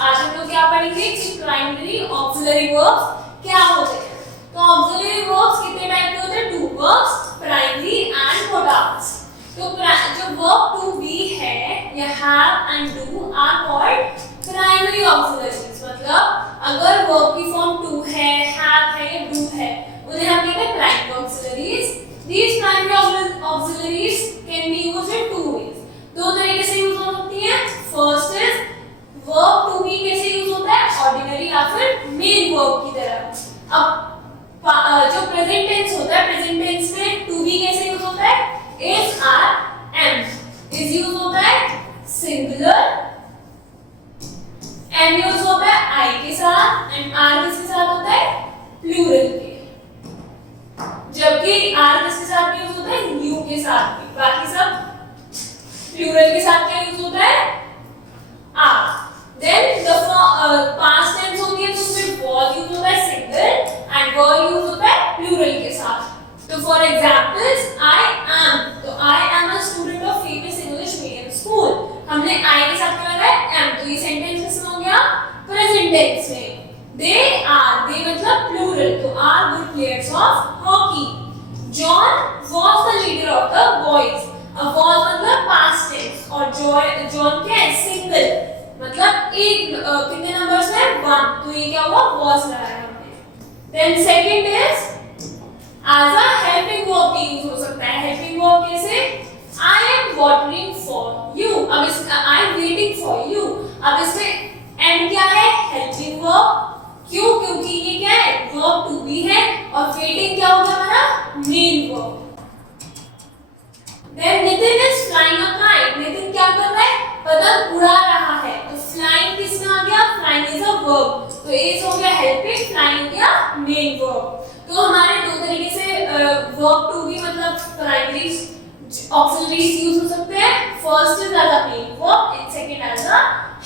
आज हम लोग क्या पढ़ेंगे कि प्राइमरी ऑक्सिलरी वर्ब्स क्या होते हैं। तो ऑक्सिलरी वर्ब्स कितने टाइप के होते हैं? Two verbs, primary and products. तो जो वर्ब टू बी है या have and do are called primary auxiliaries. मतलब अगर वर्ब की फॉर्म टू है, हैव है, डू है, उन्हें हम कहते हैं primary auxiliaries. These primary auxiliaries can be used in two ways. दो तरीके से यूज हो सकती है। First is verb to be कैसे यूज होता है? ऑर्डिनरी या फिर मेन वर्ब की तरह। अब जो प्रेजेंट टेंस होता है, प्रेजेंट टेंस में टू बी कैसे यूज होता है? Is, are, am. Is use होता है सिंगुलर, एम यूज होता है आई के साथ एंड आर किसके साथ होता है? प्लूरल के। जबकि आर किसके साथ यूज होता है? यू के साथ भी। बाकी सब प्लूरल के साथ क्या यूज होता है? Are. Then the past tense होती है तो उसमें was यूज होता है सिंगल एंड were यूज होता है प्लूरल के साथ। तो फॉर एग्जांपल्स आई एम, तो I am a student of famous English medium school. हमने आई के साथ क्या लगाया? एम। तो ये सेंटेंस किसमें हो गया? प्रेजेंट टेंस में। They are, they मतलब plural, तो are good players of hockey. John was the leader of the boys. अब was मतलब past tense और John क्या है? Single, मतलब एक कितने नंबर्स हैं? 1। तो ये क्या हुआ? Was लगाया हमने। Then second is as a helping verb भी यूज हो सकता है। helping verb कैसे? I am watering for you. अब इस I am waiting for you. अब इसमें and क्या है? helping verb। क्यों? क्योंकि ये क्या है? वर्ब टू बी है और वेटिंग क्या होगा हमारा? Main verb. Then Nitin is flying a kite. Nitin क्या कर रहा है? पतंग उड़ा रहा है। तो फ्लाइंग किसमें आ गया? Flying is a verb. तो इज हो गया हेल्पिंग, फ्लाइंग हो गया मेन वर्ब। तो हमारे दो तरीके से वर्ब टू बी मतलब प्राइमरी ऑक्सिलरीज यूज हो सकते हैं। First is as a main verb and second as a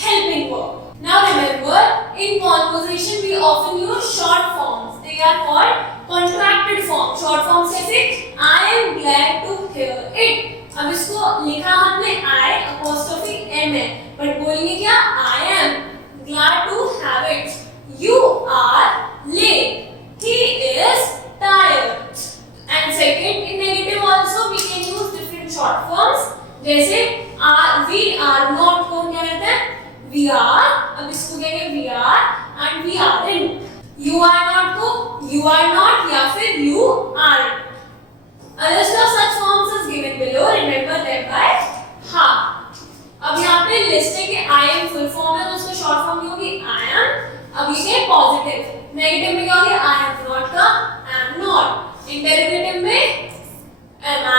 helping verb. Now remember, in conversation we often use short forms. They are called contracted forms. Short forms जैसे I am glad to hear it. अब इसको लिखा हमने I apostrophe M है, but बोलेंगे क्या? I am glad to have it. You are late. He is tired. And second, in negative also we can use different short forms. जैसे we are not को क्या कहते हैं? We are, अब इसको क्या कहेंगे? We are and we aren't. You are not को you are not या फिर you aren't. A list of such forms is given below. Remember them by heart. अब यहाँ पे लिस्ट है कि I am full form है तो उसका short form क्या होगी? I am। अब ये पॉजिटिव, नेगेटिव में क्या होगी? I am not का I am not। इंटरोगेटिव में am I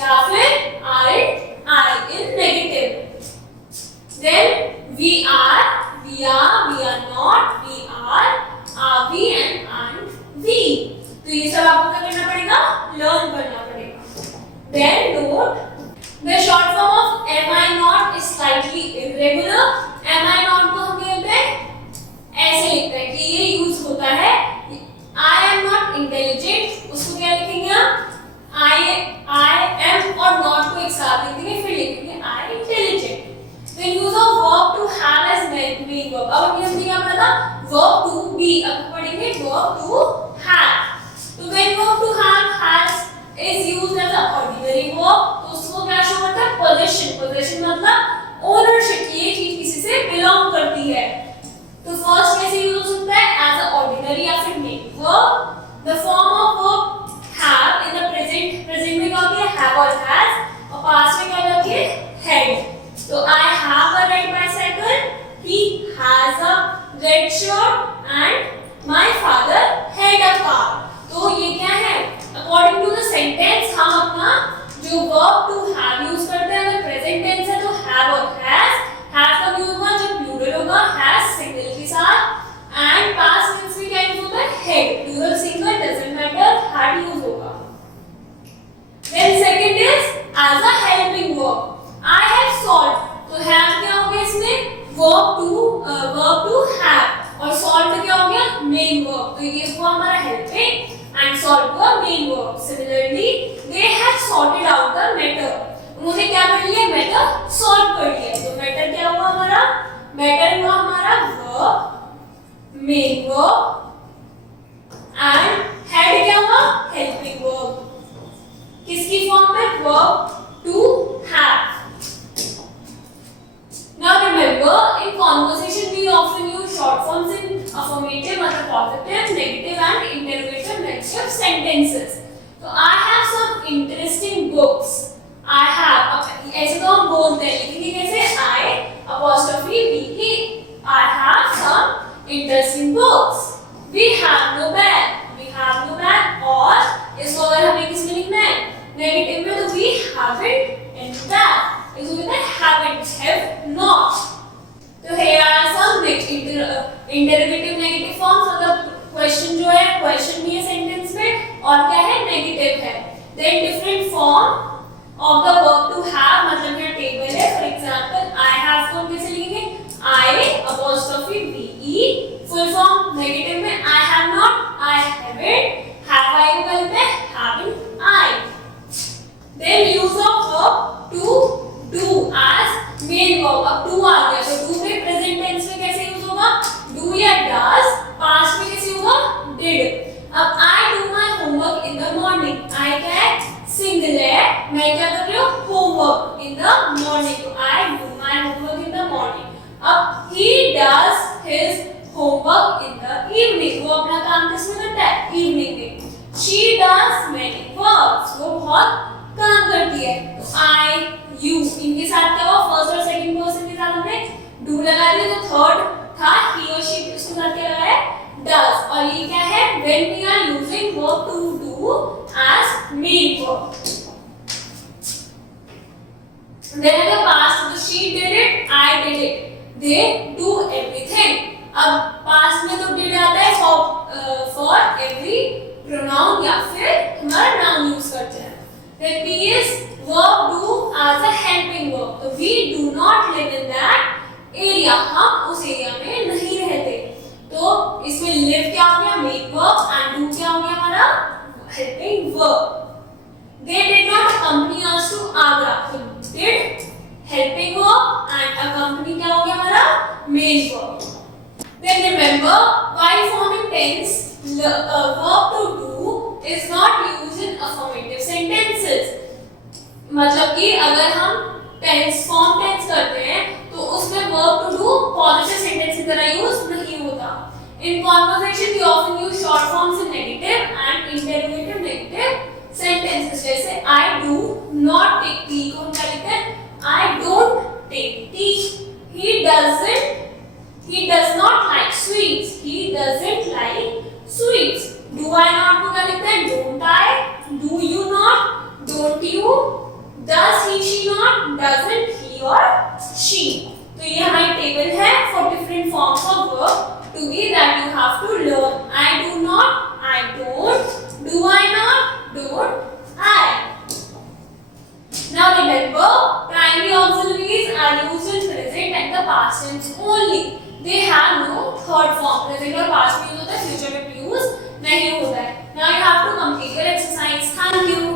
या फिर aren't I in negative. Then we are not, we are we and aren't we. तो ये सब आपको क्या करना पड़ेगा? लर्न करना पड़ेगा। Then note the short form of am I not is slightly irregular. am I not को हम कहते हैं ऐसे लिखते हैं कि ये यूज होता है I am not intelligent, उसको क्या लिखेंगे हम? I am और not को एक साथ लिखेंगे फिर लिखेंगे I intelligent. Then use of verb to have as main verb. अब हमने क्या पढ़ा था? Verb to be। अब पढ़ेंगे verb to have. तो when verb to have has is used as a ordinary verb, तो उसको क्या शो करता है? Possession। Possession मतलब ownership, ये चीज किसी से belong करती है। तो first कैसे यूज हो सकता है? As a ordinary या फिर main verb. The form of verb have in the present में क्या होती है? Have और has। और past में क्या होती है? Had। तो I have a red bicycle, he has a red shirt and my father had a car. तो ये क्या है? According to the sentence हम अपना जो verb to have यूज करते हैं। अगर present tense है तो have और has। have का यूज होगा जब plural होगा, has single के साथ and past tense में क्या यूज होता है? had। plural single doesn't matter, had use होगा। Then second is as a helping verb. I have solved, तो have क्या हो गया इसमें? verb to have और solved क्या हो गया? main verb। तो ये हुआ हमारा helping and solved हुआ main verb. Similarly, they have sorted out the matter. उन्होंने क्या कर लिया? matter solve कर लिया। तो matter क्या हुआ हमारा? मैटर हुआ हमारा verb, main verb, and had क्या हुआ, हेल्पिंग वर्ब। किसकी फॉर्म में, verb to have. Now remember, in conversation we often use short forms in affirmative, मतलब positive, negative and interrogative negative sentences. So I have some interesting books. I have, ऐसे तो हम बोलते हैं, लेकिन ये कैसे, I apostrophe B E. I have some interesting books. We have no bag. We have no bag. और इसको अगर हमें किस में लिखना है, नेगेटिव में, तो we haven't any bag. इसको कहते हैं haven't, have not. तो here are some interrogative negative forms. मतलब क्वेश्चन जो है, क्वेश्चन भी है सेंटेंस में और क्या है, नेगेटिव है. Then different form of the verb to have, मतलब यहाँ टेबल है. फॉर एग्जांपल I have को कैसे लिखेंगे, I apostrophe B E. Full form negative में I have not, I haven't. Have I को कहते हैं haven't I. Then use of verb to do as main verb. अब डू आ गया तो डू में प्रेजेंट टेंस में कैसे यूज होगा, डू या डज. पास्ट में कैसे होगा, डिड. अब I do my homework in the morning. I क्या है, सिंगल है, मैं क्या कर रही हूँ, होमवर्क इन द मॉर्निंग. तो I do my homework in the morning. अब he does his homework in the evening. वो अपना काम किसमें करता है, इवनिंग में. She does many works. वो बहुत काम करती है. तो आई यू इनके साथ क्या हुआ, फर्स्ट और सेकंड पर्सन के साथ हमने डू लगा दिया. तो थर्ड था ही और शी, उसके साथ क्या लगाया, डज. और ये क्या है, when we are using verb to do as main verb. Then अगर पास्ट, तो she did it, I did it, they do everything. अब पास्ट में तो डिड आता है फॉर एवरी प्रोनाउन या फिर हमारा नाउन यूज करते हैं. Then B is verb do as a helping verb. तो we do not live in that area. हम उस एरिया में नहीं रहते. तो इसमें live क्या हो गया, main verb, and do क्या हो गया हमारा, helping verb. They did not accompany us to Agra. तो did helping verb and accompany क्या हो गया हमारा, main verb. Then remember, while forming tense, verb to do is not used in affirmative sentences. मतलब कि अगर हम टेंस फॉर्म टेंस करते हैं तो उसमें verb to do positive sentence की तरह यूज नहीं होता. In conversation we often use short forms in negative and interrogative negative sentences. जैसे I do not take tea को हम क्या लिखते हैं, I don't take tea. He does not like sweets. He doesn't like sweets. Do I not को क्या लिखते हैं, don't I. Do you not, don't you. Does he, she not, doesn't he or she. तो ये हमारी table है for different forms of verb to be that you have to learn. I do not, I don't. Do I not, don't I. Now remember, primary auxiliaries are used in present and the past tense only. They have no third form. Present और past में use होता है, future में use नहीं होता है. Now you have to complete your exercise. Thank you.